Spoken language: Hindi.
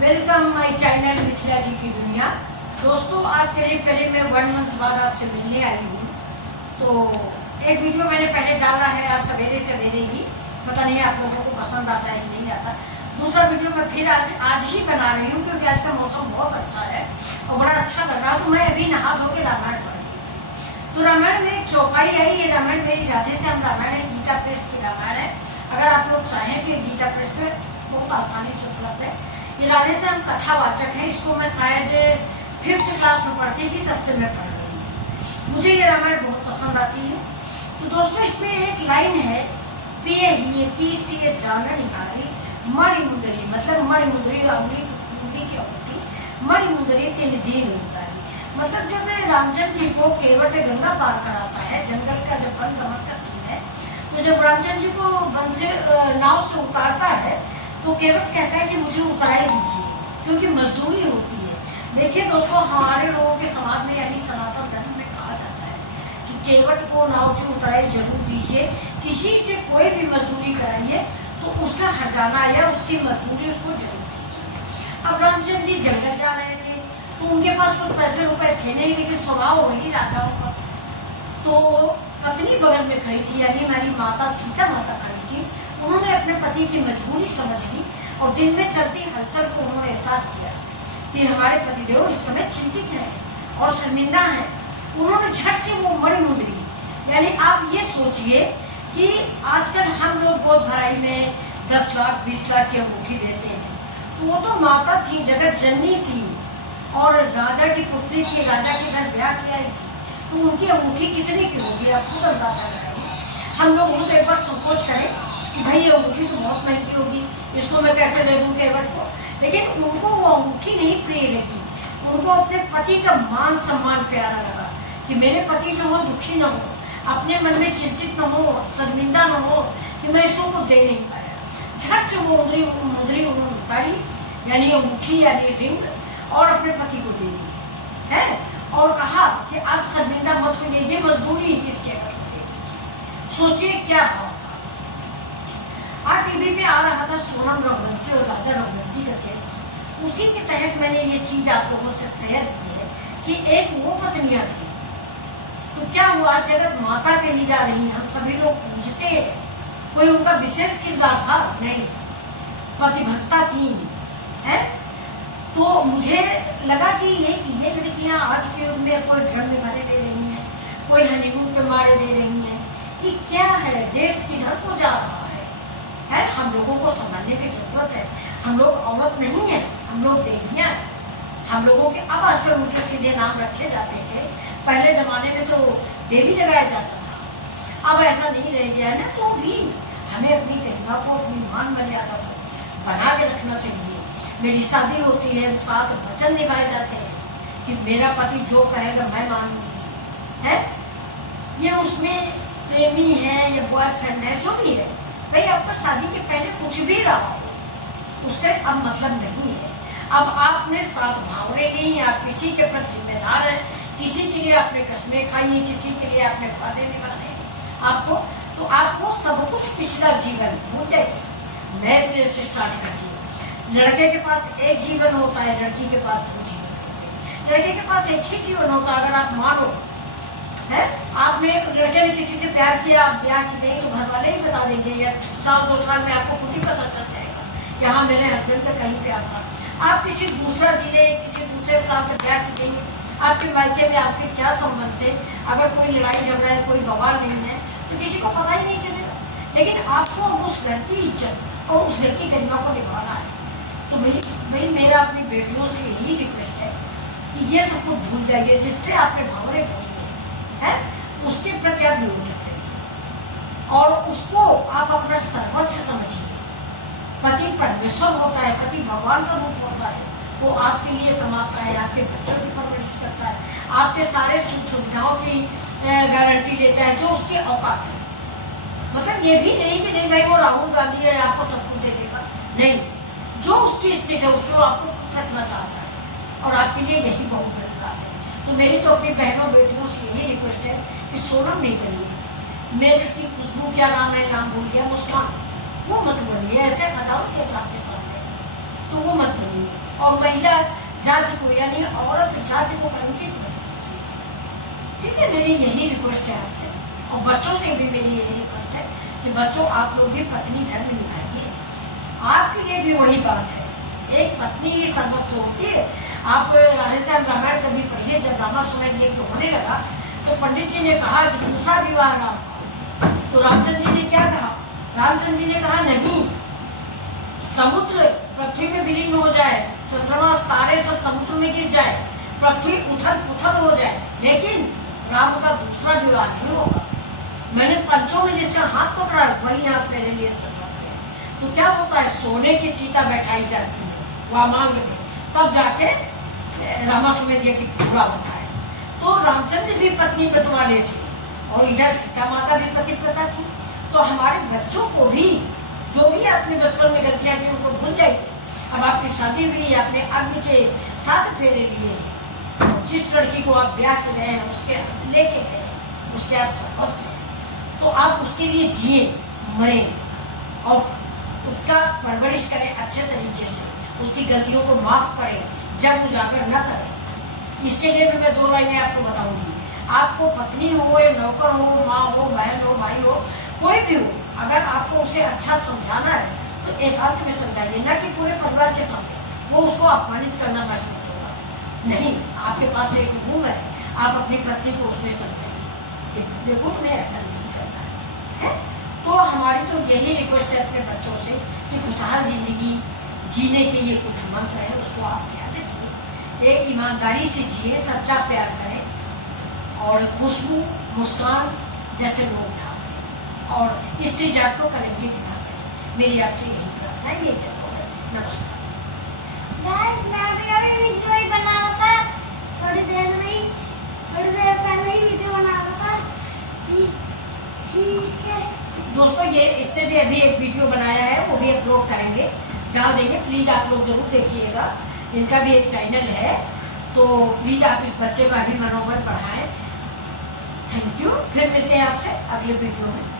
वेलकम माय चैनल मिथिला जी की दुनिया। दोस्तों, आज करीब मैं 1 मंथ बाद आपसे मिलने आई हूँ। तो एक वीडियो मैंने पहले डाला है आज सवेरे ही, पता नहीं आप लोगों को पसंद आता है कि नहीं आता। दूसरा वीडियो मैं फिर आज ही बना रही हूँ क्योंकि आज का मौसम बहुत अच्छा है और बड़ा अच्छा लग रहा है। तो मैं अभी नहा धो के रामायण पढ़ रही थी। तो रामायण में एक चौपाई आई, ये रामायण मेरी राधे श्याम रामायण है, गीता प्रेस की रामायण है। अगर आप लोग चाहें कि गीता प्रेस पे बहुत आसानी से उपलब्ध है। ये राधे श्याम कथावाचक है, इसको मैं शायद 5th क्लास में पढ़ती थी, तब से मैं पढ़ रही हूँ। मुझे ये रामायण बहुत पसंद आती है। तो दोस्तों, इसमें एक लाइन है, प्रिय ही तीसरी जानन हारी मणि मुंदरी, मतलब मणि मुंदरी उंगली की अंगूठी, मणि मुंदरी 3 दिन उतारी। मतलब जब रामचंद्र जी को केवट गंगा पार कराता है, जंगल का जब वन गमन का सीन है, तो जब रामचंद्र जी को वन से नाव से उतारता है तो केवट कहता है कि मुझे उतार दीजिए क्योंकि मजदूरी होती है। देखिए दोस्तों, हमारे लोगों के समाज में यानी सनातन धर्म में कहा जाता है कि केवट को नाव की उताई जरूर दीजिए, किसी से कोई भी मजदूरी कराइए तो उसका हर्जाना या उसकी मजदूरी उसको जरूर दीजिए। अब रामचंद्र जी जंगल जा रहे थे तो उनके पास कुछ पैसे रुपए थे नहीं, लेकिन स्वभाव वही राजाओं का। तो पत्नी बगल में खड़ी थी, यानी हमारी माता सीता माता खड़ी थी। उन्होंने अपने पति की मजबूरी समझ ली और दिल में चलती हलचल को उन्होंने एहसास किया कि हमारे पतिदेव इस समय चिंतित हैं और शर्मिंदा हैं। उन्होंने झट से वो मणि मुंदरी, यानी आप ये सोचिए कि आजकल हम लोग गोद भराई में 10 लाख 20 लाख की अंगूठी देते हैं, तो वो तो माता थी, जगत जननी थी और राजा की पुत्री थी, राजा के घर ब्याह किया ही थी, तो उनकी अंगूठी कितने की होगी आप खुद अंदाजा लगाइए। हम लोग उनको एक बार संकोच करें कि भाई ये अंगूठी तो बहुत महंगी होगी, इसको मैं कैसे दे दूँ केवट को, लेकिन उनको वो अंगूठी नहीं प्रिय लगी। उनको अपने पति का मान सम्मान प्यारा लगा कि मेरे पति जो हो दुखी न हो, अपने मन में चिंतित न हो, शर्मिंदा न हो कि मैं इसको को दे नहीं पाया। झट से वो मुद्री उन्होंने उतारी, यानी अंगूठी यानी रिंग, और अपने पति को दे दी है और कहा कि आप शर्मिंदा मत होइए, ये मजदूरी इसके कर दे। सोचिए क्या भाव था। आज टीवी में आ रहा था सोनम रघुवंशी और राजा रघुवंशी का केस, उसी के तहत मैंने ये चीज आप लोगों से शेयर की है कि एक वो पत्नियां थी, तो क्या हुआ, जगत माता कही जा रही, हम सभी लोग पूजते हैं, कोई उनका विशेष किरदार था नहीं, पतिभक्ता थी है। तो मुझे लगा कि ये लड़कियां आज के युग में कोई ड्रम में मारे दे रही हैं, कोई हनीमून पे मारे दे रही हैं, ये क्या है, देश किधर को जा रहा है। हम लोगों को समझने की जरूरत है। हम लोग औरत नहीं है, हम लोग देवियां हैं। हम लोगों के अब आजकल उनके सीधे नाम रखे जाते थे, पहले जमाने में तो देवी लगाया जाता था, अब ऐसा नहीं रह गया है ना। तो भी हमें अपनी गरिमा को, अपनी मान मर्यादा को बना के रखना चाहिए। मेरी शादी होती है, साथ वचन निभाए जाते हैं कि मेरा पति जो कहेगा मैं मानूंगी है। ये उसमें प्रेमी है या बॉयफ्रेंड है, जो भी है, भाई आपका शादी के पहले कुछ भी रहा हो उससे अब मतलब नहीं है। अब आपने साथ भावने ली, आप किसी के प्रति जिम्मेदार हैं, किसी के लिए आपने कस्में खाई है, किसी के लिए आपने वादे निभाने आपको, तो आपको सब कुछ पिछला जीवन भूल जाएगा, नए सिरे से स्टार्ट कर। लड़के के पास एक जीवन होता है, लड़की के पास 2 जीवन होते हैं। लड़के के पास एक ही जीवन होता है, अगर आप मानो है, आपने लड़के ने किसी से प्यार किया, आप ब्याह की नहीं तो घर वाले ही बता देंगे, या 1-2 साल में आपको खुद ही पता चल जाएगा कि हाँ मेरे हस्बैंड का कहीं प्यार था। आप किसी दूसरा जिले, किसी दूसरे प्रांत में ब्याह की देंगे, आपके मायके में आपके क्या संबंध थे, अगर कोई लड़ाई झगड़ा है, कोई बवाल नहीं है तो किसी को पता ही नहीं चलेगा। लेकिन आपको उस घर की इज्जत और उस घर की गरिमा को निभाना है। तो भाई मेरा अपनी बेटियों से यही रिक्वेस्ट है कि ये सब कुछ भूल जाइए, जिससे आपने भावने भूली है उसके प्रति आप नियोजित रहिए और उसको आप अपना सर्वस्व समझिए। पति परमेश्वर होता है, पति भगवान का रूप होता है, वो आपके लिए कमाता है, आपके बच्चों की परवरिश करता है, आपके सारे सुख सुविधाओं की गारंटी देता है जो उसकी औकात है। मतलब ये भी नहीं कि नहीं भाई वो राहुल गांधी है आपको सब कुछ दे देगा, नहीं, जो उसकी स्थिति है उसको आपको खुश रखना चाहता है और आपके लिए यही बहुत बड़ी बात है। तो मेरी तो अपनी बहनों बेटियों से यही रिक्वेस्ट है कि सोनम नहीं बनिए, मेरे की खुशबू क्या नाम है, नाम भूल गया, मुस्कान, वो मत बनिए, ऐसे हजारों के सामने तो वो मत बनिए। और महिला जाति को यानी औरत जाति को कलंकित मत कीजिए। ठीक है, मेरी यही रिक्वेस्ट है आपसे, और बच्चों से भी मेरी यही रिक्वेस्ट है कि बच्चों आप लोग भी पत्नी धर्म निभाइए। आपके लिए भी वही बात है, एक पत्नी ही सर्वस्व होती है। आप राधेश्याम रामायण कभी पढ़िए, जब रामाश्वमेध यज्ञ होने लगा तो पंडित जी ने कहा कि दूसरा विवाह राम का। तो रामचंद्र जी ने क्या कहा? रामचंद्र जी ने कहा नहीं, समुद्र पृथ्वी में विलीन हो जाए, चंद्रमा तारे सब समुद्र में गिर जाए, पृथ्वी उथल पुथल हो जाए, लेकिन राम का दूसरा विवाह नहीं होगा। मैंने पंचों में जिसका हाथ पकड़ा वही हाथ मेरे लिए सर्वस्व है। तो क्या होता है, सोने की सीता बैठाई जाती है वह मांग में, तब जाके रामाश्वमेध यज्ञ पूरा होता है। तो रामचंद्र भी पत्नी व्रत वाले थे और इधर सीता माता भी पतिव्रता थी। तो हमारे बच्चों को भी जो भी अपने बचपन में गलतियां की उनको भूल जाइए। अब आपकी शादी हुई, अपने अग्नि के साथ फेरे लिए हैं, जिस लड़की को आप ब्याह के गए हैं उसके लेके गए हैं, उसके आप सर्वस्व हैं, तो आप उसके लिए जिए मरे और उसका परवरिश करें अच्छे तरीके से, उसकी गलतियों को माफ करें, जब उजागर न करें। इसके लिए भी मैं 2 लाइनें आपको बताऊंगी। आपको पत्नी हो या नौकर हो, माँ हो, बहन हो, भाई हो, कोई भी हो, अगर आपको उसे अच्छा समझाना है तो एकांत में समझाइए, ना कि पूरे परिवार के सामने। वो उसको अपमानित करना महसूस होगा। नहीं, आपके पास एक रूम है, आप अपनी पत्नी को उसमें समझाइए, देखो तुम्हें ऐसा नहीं करना है। तो हमारी तो यही रिक्वेस्ट है अपने बच्चों से कि खुशहाल जिंदगी जीने के ये कुछ मंत्र है, उसको आप ध्यान रखिए। एक ईमानदारी से जिए, सच्चा प्यार करें और खुशबू मुस्कान जैसे लोग ढालें और स्त्री जात को कलंकित न करें। मेरी आपसे यही प्रार्थना है। ये नमस्कार। मैं भी अभी वीडियो ही बना रहा था, थोड़ी देर पहले ही वीडियो बना रहा था। ठीक है दोस्तों, ये इसने भी अभी एक वीडियो बनाया है, वो भी अपलोड करेंगे, डाल देंगे, प्लीज़ आप लोग जरूर देखिएगा। इनका भी एक चैनल है, तो प्लीज़ आप इस बच्चे का भी मनोबल बढ़ाएं। Thank you. फिर मिलते हैं आपसे अगले वीडियो में।